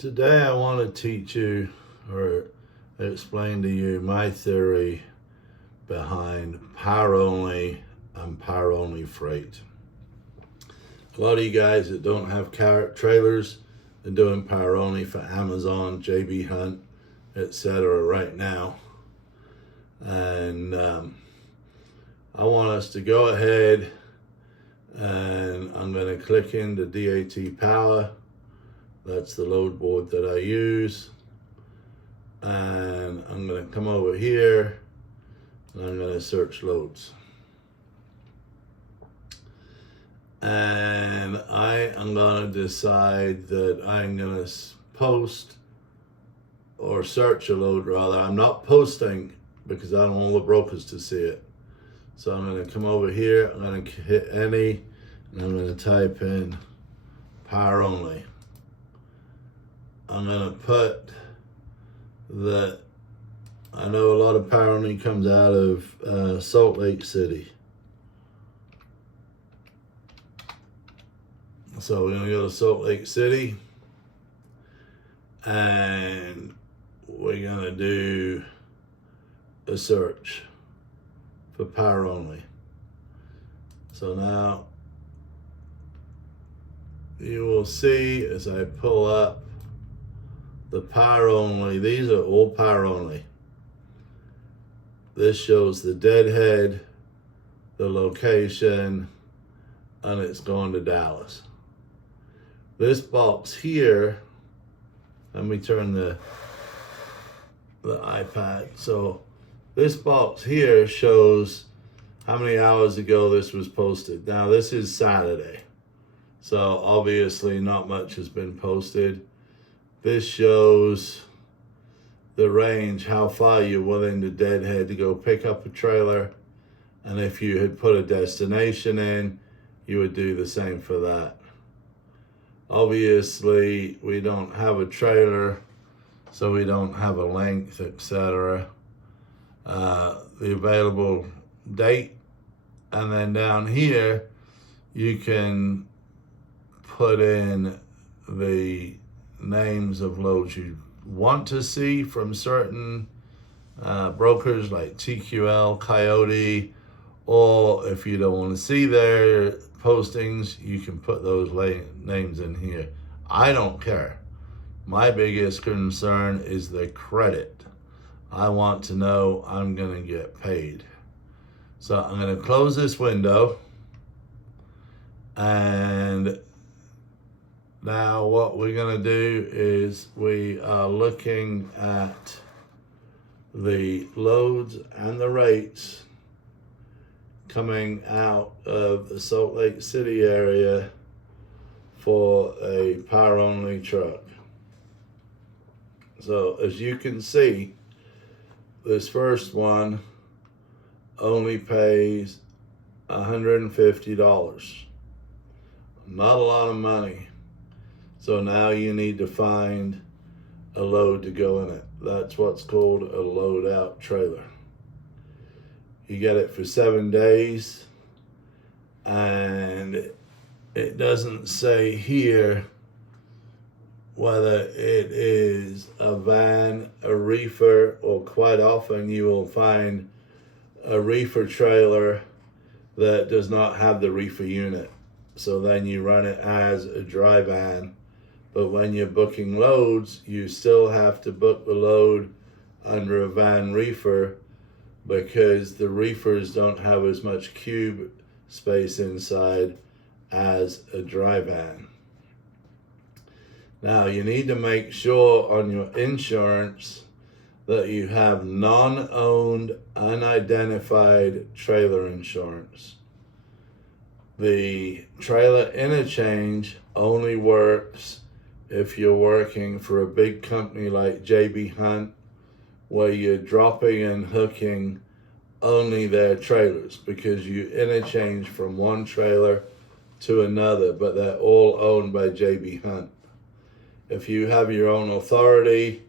Today I want to teach you or explain to you my theory behind power only and power only freight. A lot of you guys that don't have trailers are doing power only for Amazon, JB Hunt, etc. right now. And I want us to go ahead and I'm going to click into DAT Power. That's the load board that I use. And I'm going to come over here and I'm going to search loads. And I am going to decide that I'm going to post or search a load rather. I'm not posting because I don't want the brokers to see it. So I'm going to come over here, I'm going to hit any, and I'm going to type in power only. I'm going to put that I know a lot of power only comes out of Salt Lake City. So we're going to go to Salt Lake City and we're going to do a search for power only. So now you will see as I pull up the power only, these are all power only. This shows the deadhead, the location, and it's going to Dallas. This box here, let me turn the iPad. So this box here shows how many hours ago this was posted. Now this is Saturday, so obviously not much has been posted. This shows the range, how far you're willing to deadhead to go pick up a trailer. And if you had put a destination in, you would do the same for that. Obviously, we don't have a trailer, so we don't have a length, etc. The available date, and then down here, you can put in the names of loads you want to see from certain brokers like TQL, Coyote, or if you don't want to see their postings, you can put those names in here. I don't care. My biggest concern is the credit. I want to know I'm going to get paid. So I'm going to close this window, and now what we're going to do is we are looking at the loads and the rates coming out of the Salt Lake City area for a power only truck. So as you can see, this first one only pays $150. Not a lot of money. So now you need to find a load to go in it. That's what's called a loadout trailer. You get it for 7 days, and it doesn't say here whether it is a van, a reefer, or quite often you will find a reefer trailer that does not have the reefer unit. So then you run it as a dry van. But when you're booking loads, you still have to book the load under a van reefer because the reefers don't have as much cube space inside as a dry van. Now you need to make sure on your insurance that you have non-owned, unidentified trailer insurance. The trailer interchange only works if you're working for a big company like JB Hunt, where you're dropping and hooking only their trailers, because you interchange from one trailer to another, but they're all owned by JB Hunt. If you have your own authority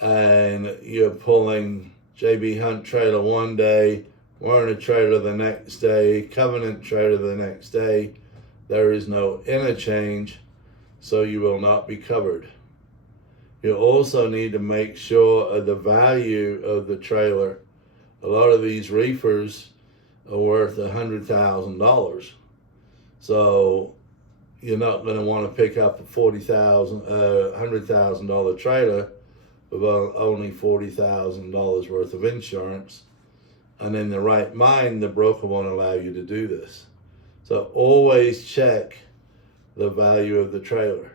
and you're pulling JB Hunt trailer one day, Warner trailer the next day, Covenant trailer the next day, there is no interchange, so you will not be covered. You also need to make sure of the value of the trailer. A lot of these reefers are worth $100,000. So you're not going to want to pick up a $100,000 trailer with only $40,000 worth of insurance. And in the right mind, the broker won't allow you to do this. So always check the value of the trailer.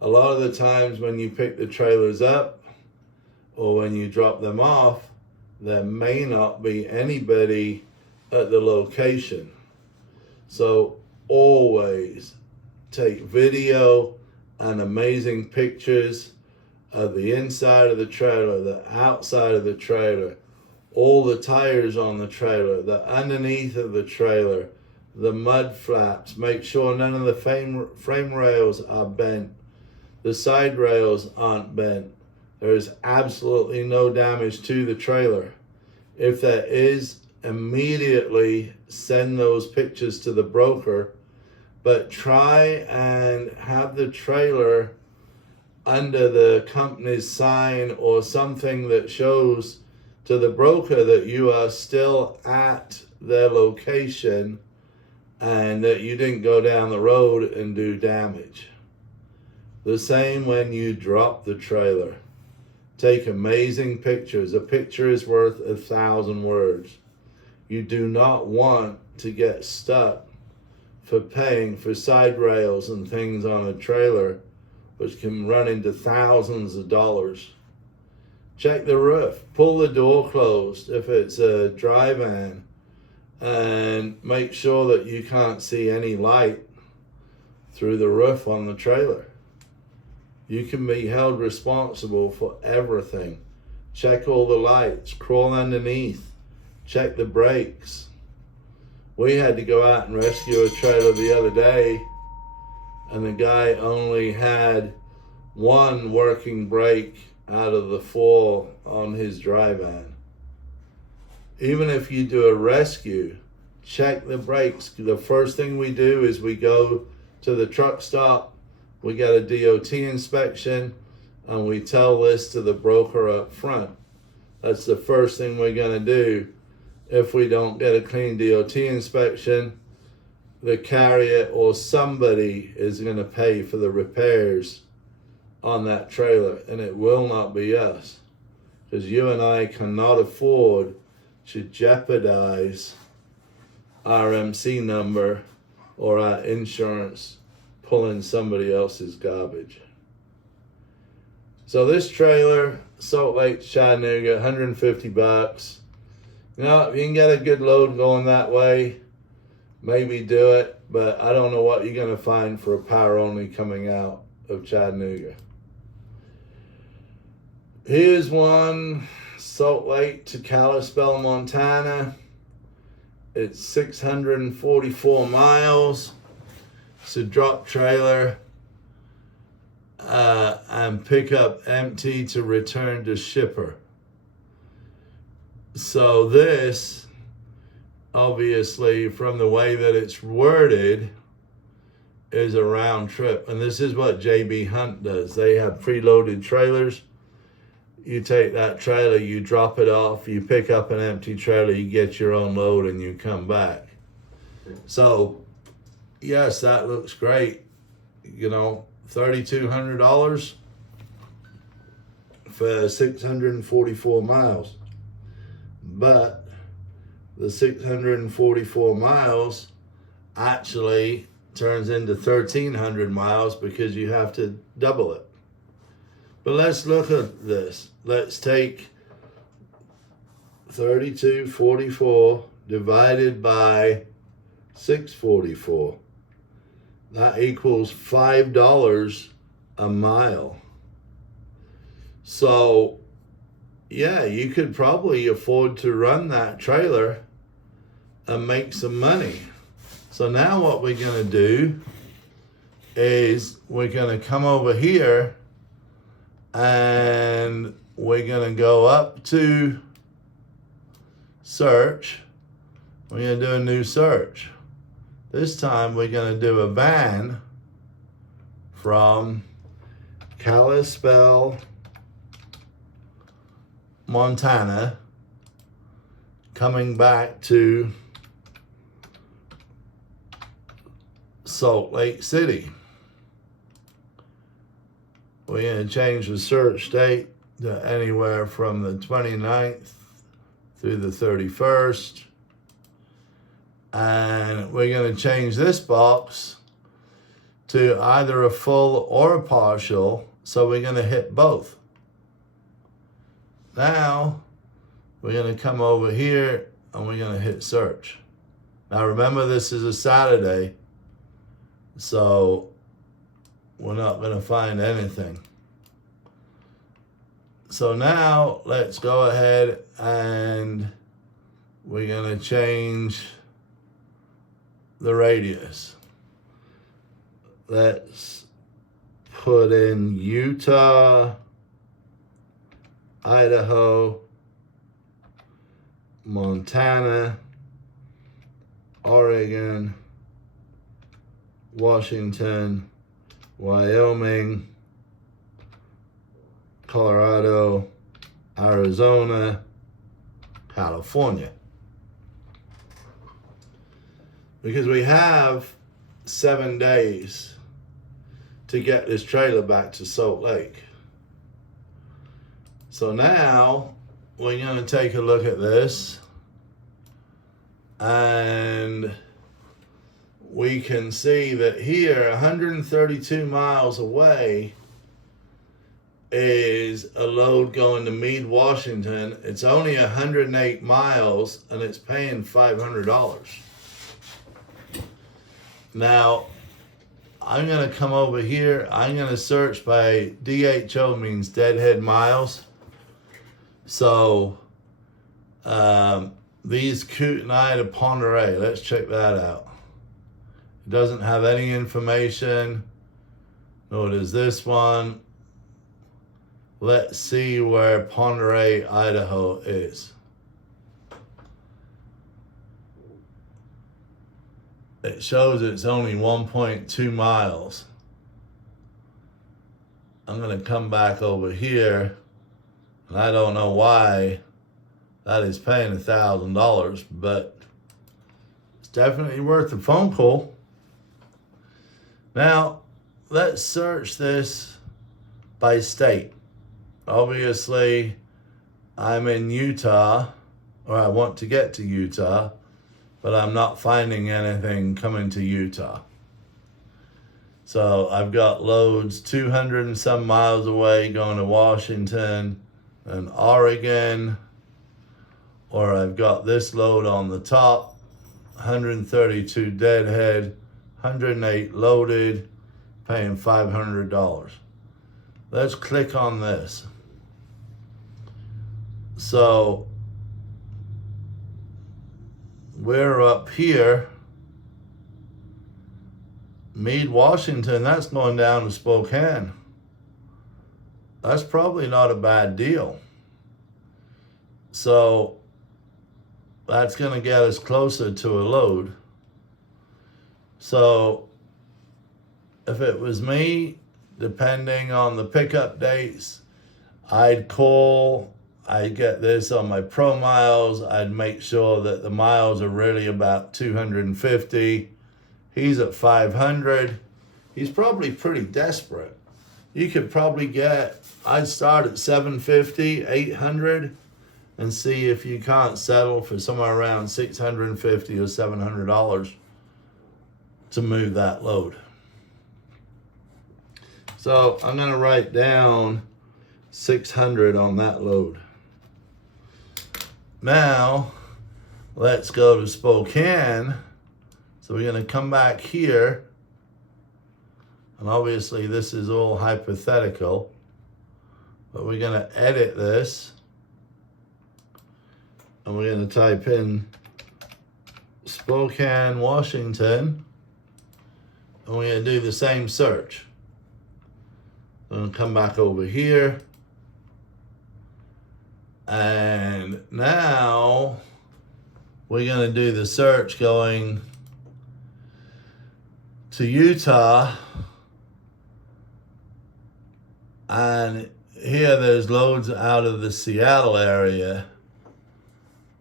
A lot of the times when you pick the trailers up or when you drop them off, there may not be anybody at the location. So always take video and amazing pictures of the inside of the trailer, the outside of the trailer, all the tires on the trailer, the underneath of the trailer, the mud flaps. Make sure none of the frame rails are bent. The side rails aren't bent. There is absolutely no damage to the trailer. If there is, immediately send those pictures to the broker, but try and have the trailer under the company's sign or something that shows to the broker that you are still at their location and that you didn't go down the road and do damage. The same when you drop the trailer. Take amazing pictures. A picture is worth 1,000 words. You do not want to get stuck for paying for side rails and things on a trailer, which can run into thousands of dollars. Check the roof. Pull the door closed if it's a dry van, and make sure that you can't see any light through the roof on the trailer. You can be held responsible for everything. Check all the lights, crawl underneath, check the brakes. We had to go out and rescue a trailer the other day, and the guy only had one working brake out of the 4 on his dry van. Even if you do a rescue, check the brakes. The first thing we do is we go to the truck stop, we get a DOT inspection, and we tell this to the broker up front. That's the first thing we're gonna do. If we don't get a clean DOT inspection, the carrier or somebody is gonna pay for the repairs on that trailer, and it will not be us, because you and I cannot afford to jeopardize our MC number or our insurance pulling somebody else's garbage. So this trailer, Salt Lake, Chattanooga, $150. You know, if you can get a good load going that way, maybe do it, but I don't know what you're gonna find for a power only coming out of Chattanooga. Here's one, Salt Lake to Kalispell, Montana. It's 644 miles. It's a drop trailer and pick up empty to return to shipper. So this, obviously, from the way that it's worded, is a round trip. And this is what JB Hunt does. They have preloaded trailers. You take that trailer, you drop it off, you pick up an empty trailer, you get your own load, and you come back. So, yes, that looks great. You know, $3,200 for 644 miles. But the 644 miles actually turns into 1,300 miles because you have to double it. But let's look at this. Let's take 3,244 divided by 644. That equals $5 a mile. So, yeah, you could probably afford to run that trailer and make some money. So now what we're gonna do is we're gonna come over here and we're gonna go up to search. We're gonna do a new search. This time we're gonna do a van from Kalispell, Montana, coming back to Salt Lake City. We're going to change the search date to anywhere from the 29th through the 31st. And we're going to change this box to either a full or a partial. So we're going to hit both. Now, we're going to come over here and we're going to hit search. Now remember, this is a Saturday, so we're not going to find anything. So now let's go ahead and we're going to change the radius. Let's put in Utah, Idaho, Montana, Oregon, Washington, Wyoming, Colorado, Arizona, California. Because we have 7 days to get this trailer back to Salt Lake. So now we're going to take a look at this, and we can see that here, 132 miles away, is a load going to Meade, Washington. It's only 108 miles and it's paying $500. Now, I'm going to come over here. I'm going to search by DHO, means deadhead miles. So, these Kootenai to Ponderay, let's check that out. It doesn't have any information, nor does this one. Let's see where Ponderay, Idaho is. It shows it's only 1.2 miles. I'm going to come back over here, and I don't know why that is paying $1,000, but it's definitely worth a phone call. Now, let's search this by state. Obviously, I'm in Utah, or I want to get to Utah, but I'm not finding anything coming to Utah. So I've got loads 200 and some miles away going to Washington and Oregon, or I've got this load on the top, 132 deadhead, 108 loaded, paying $500. Let's click on this. So we're up here, Meade, Washington, that's going down to Spokane. That's probably not a bad deal. So that's going to get us closer to a load. So if it was me, depending on the pickup dates, I'd call, I'd get this on my Pro Miles, I'd make sure that the miles are really about 250. He's at 500. He's probably pretty desperate. You could probably get, I'd start at 750, 800, and see if you can't settle for somewhere around $650 or $700 to move that load. So I'm going to write down 600 on that load. Now, let's go to Spokane. So we're going to come back here. And obviously this is all hypothetical, but we're going to edit this. And we're going to type in Spokane, Washington. And we're going to do the same search. I'm going to come back over here. And now we're going to do the search going to Utah. And here there's loads out of the Seattle area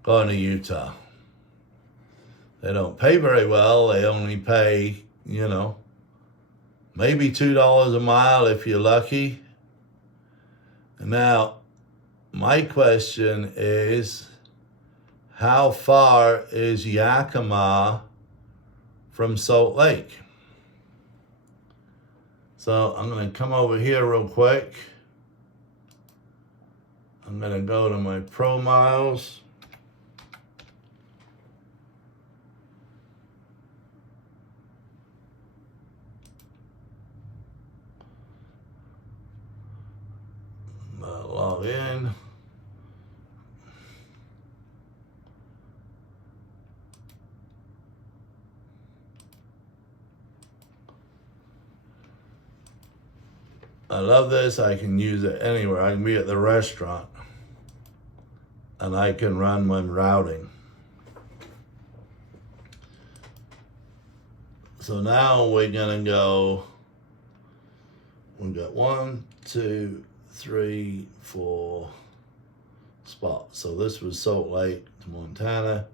going to Utah. They don't pay very well. They only pay, you know, maybe $2 a mile if you're lucky. Now, my question is, how far is Yakima from Salt Lake? So I'm going to come over here real quick. I'm going to go to my Pro Miles. Log in. I love this. I can use it anywhere. I can be at the restaurant and I can run my routing. So now we're gonna go, we've got 1, 2, 3, 4 spots. So this was Salt Lake to Montana,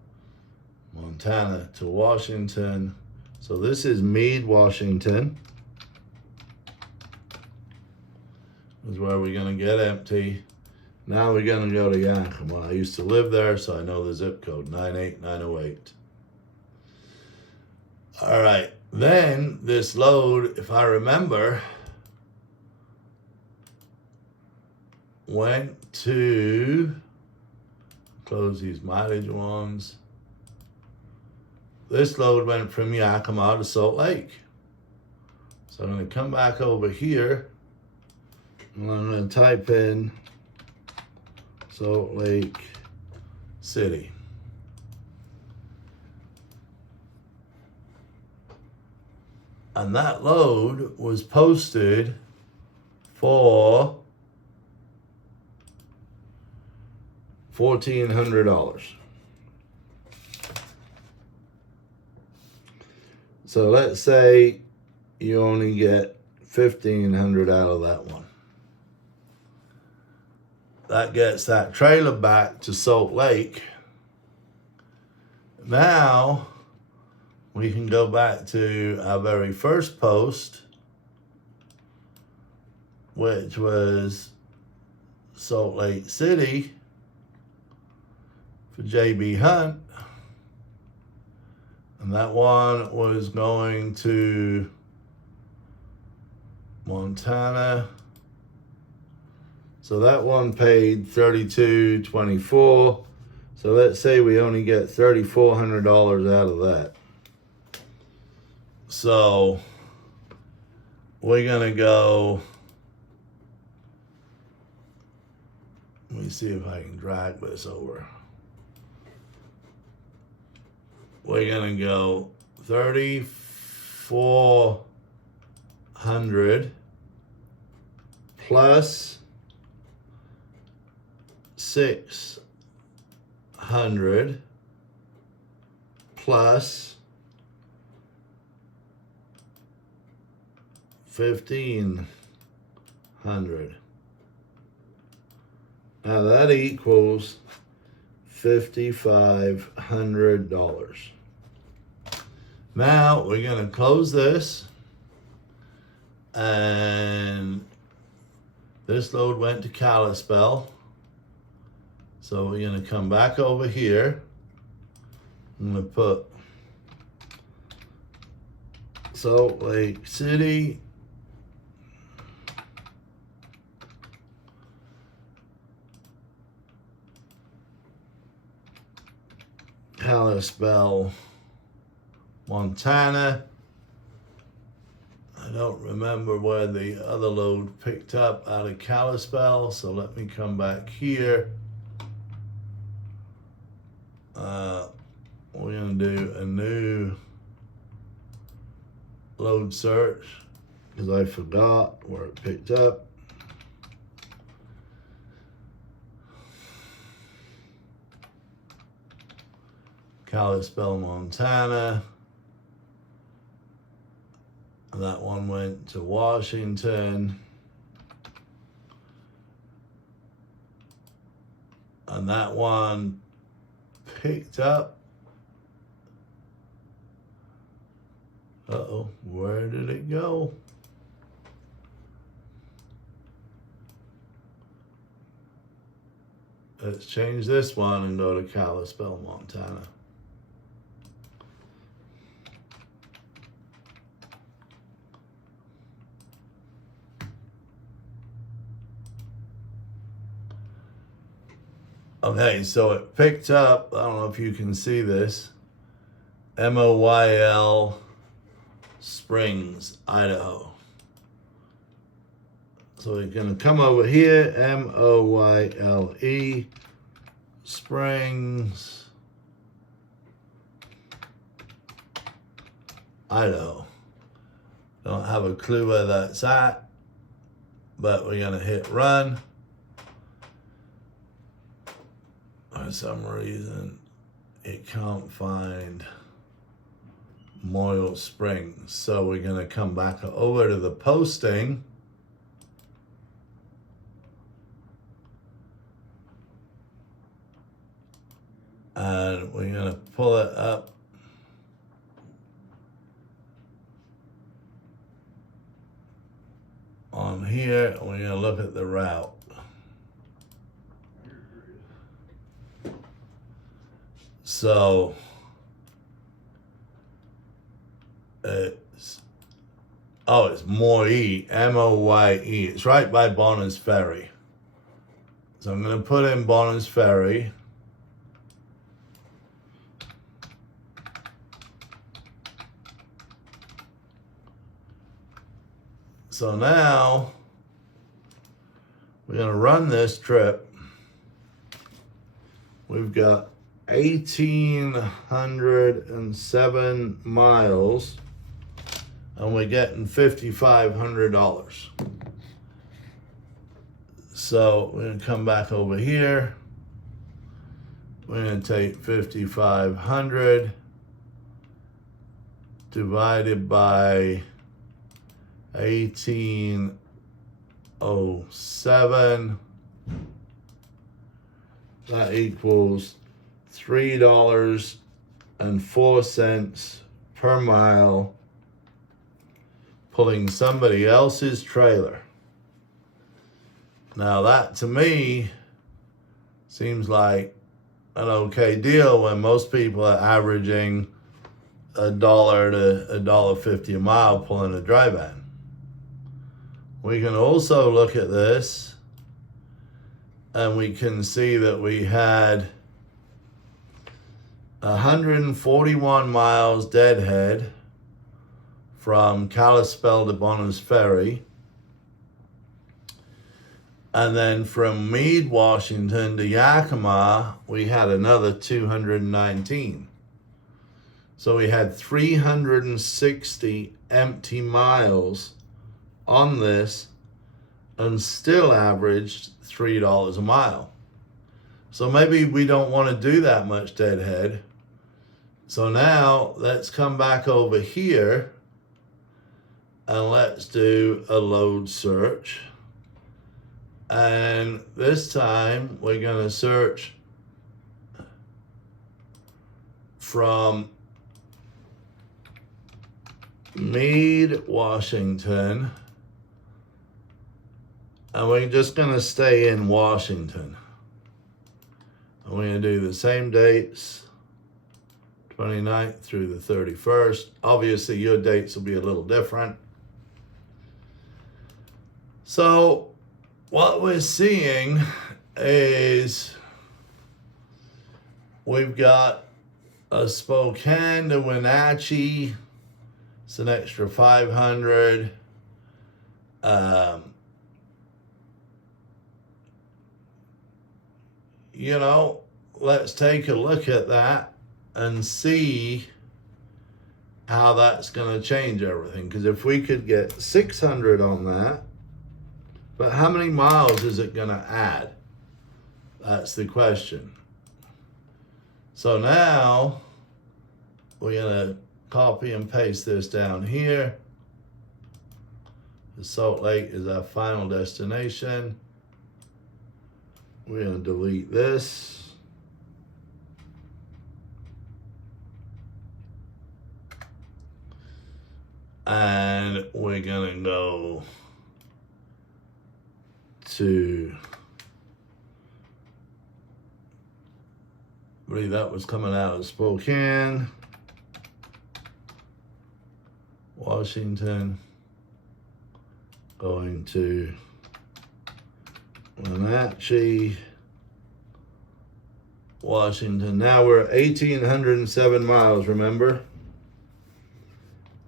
Montana to Washington. So this is Meade, Washington. This is where we're gonna get empty. Now we're gonna go to Yakima. I used to live there, so I know the zip code, 98908. All right, then this load, if I remember, went to, close these mileage ones. This load went from Yakima to Salt Lake. So I'm gonna come back over here and I'm gonna type in Salt Lake City. And that load was posted for $1,400. So let's say you only get $1,500 out of that one. That gets that trailer back to Salt Lake. Now we can go back to our very first post, which was Salt Lake City for JB Hunt. And that one was going to Montana. So that one paid $32.24. So let's say we only get $3,400 out of that. So we're gonna go, let me see if I can drag this over. We're gonna go 3,400 plus 600 plus 1,500. Now that equals $5,500. Now we're gonna close this, and this load went to Kalispell. So we're gonna come back over here. I'm gonna put Salt Lake City, Kalispell, Montana. I don't remember where the other load picked up out of Kalispell, so let me come back here. We're gonna do a new load search because I forgot where it picked up. Kalispell, Montana. That one went to Washington. And that one picked up. Uh-oh, where did it go? Let's change this one and go to Kalispell, Montana. Okay, so it picked up, I don't know if you can see this, Moyl Springs, Idaho. So we're going to come over here, Moyle Springs, Idaho. Don't have a clue where that's at, but we're going to hit run. For some reason, it can't find Moyle Springs. So we're going to come back over to the posting. And we're going to pull it up. On here, and we're going to look at the route. So it's Moye, M-O-Y-E. It's right by Bonner's Ferry. So I'm going to put in Bonner's Ferry. So now we're going to run this trip. We've got 1,807 miles, and we're getting $5,500. So we're going to come back over here. We're going to take 5,500 divided by 1807. That equals $3.04 per mile, pulling somebody else's trailer. Now that to me seems like an okay deal when most people are averaging $1 to $1.50 a mile pulling a dry van. We can also look at this and we can see that we had 141 miles deadhead from Kalispell to Bonner's Ferry. And then from Meade, Washington to Yakima, we had another 219. So we had 360 empty miles on this and still averaged $3 a mile. So maybe we don't want to do that much deadhead. So now let's come back over here and let's do a load search. And this time we're going to search from Meade, Washington, and we're just going to stay in Washington. And we're going to do the same dates, 29th through the 31st. Obviously, your dates will be a little different. So what we're seeing is we've got a Spokane to Wenatchee. It's an extra 500. You know, let's take a look at that and see how that's going to change everything. Because if we could get 600 on that, but how many miles is it going to add? That's the question. So now we're going to copy and paste this down here. The Salt Lake is our final destination. We're going to delete this. And we're going to go to, I believe that was coming out of Spokane, Washington, going to Wenatchee, Washington. Now we're at 1,807 miles, remember?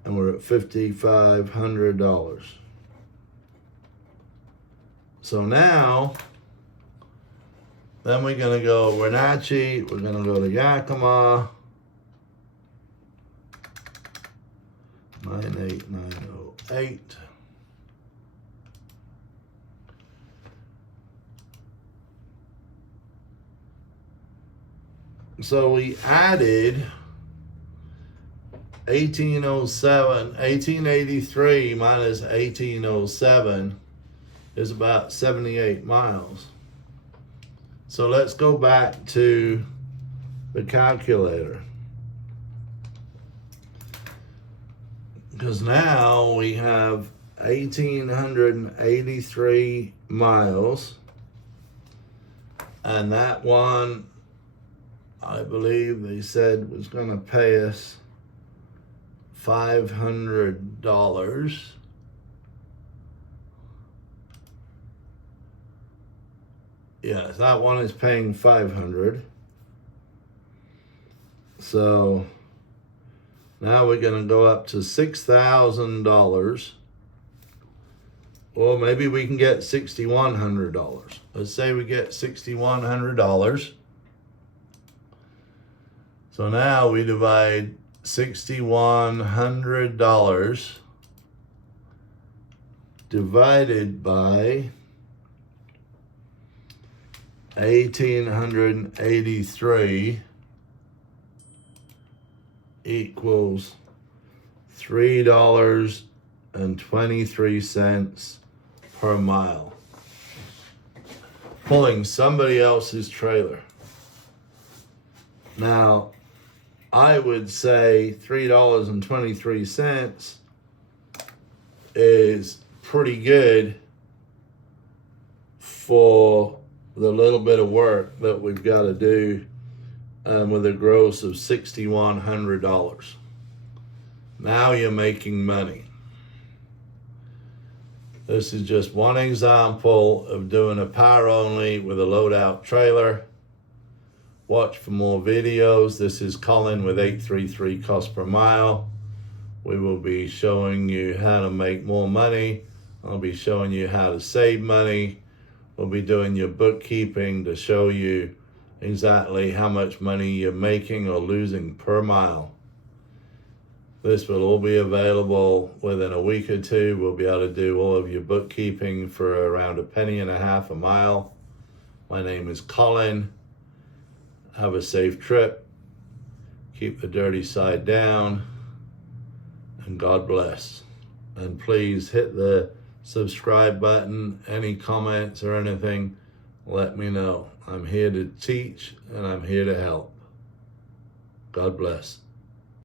And we're at $5,500. So now, then we're gonna go Wenatchee, we're gonna go to Yakima, 98908. So we added 1883 minus 1807 is about 78 miles. So let's go back to the calculator. Because now we have 1,883 miles. And that one, I believe they said was going to pay us $500. Yes, that one is paying $500. So now we're going to go up to $6,000. Or maybe we can get $6,100. Let's say we get $6,100. So now we divide $6,100 divided by 1,883 equals $3.23 per mile. Pulling somebody else's trailer. Now, I would say $3.23 is pretty good for the little bit of work that we've got to do with a gross of $6,100. Now you're making money. This is just one example of doing a power only with a loadout trailer. Watch for more videos. This is Colin with 833 Cost Per Mile. We will be showing you how to make more money. I'll be showing you how to save money. We'll be doing your bookkeeping to show you exactly how much money you're making or losing per mile. This will all be available within a week or two. We'll be able to do all of your bookkeeping for around $0.015 a mile. My name is Colin. Have a safe trip. Keep the dirty side down. And God bless. And please hit the subscribe button. Any comments or anything, let me know. I'm here to teach and I'm here to help. God bless.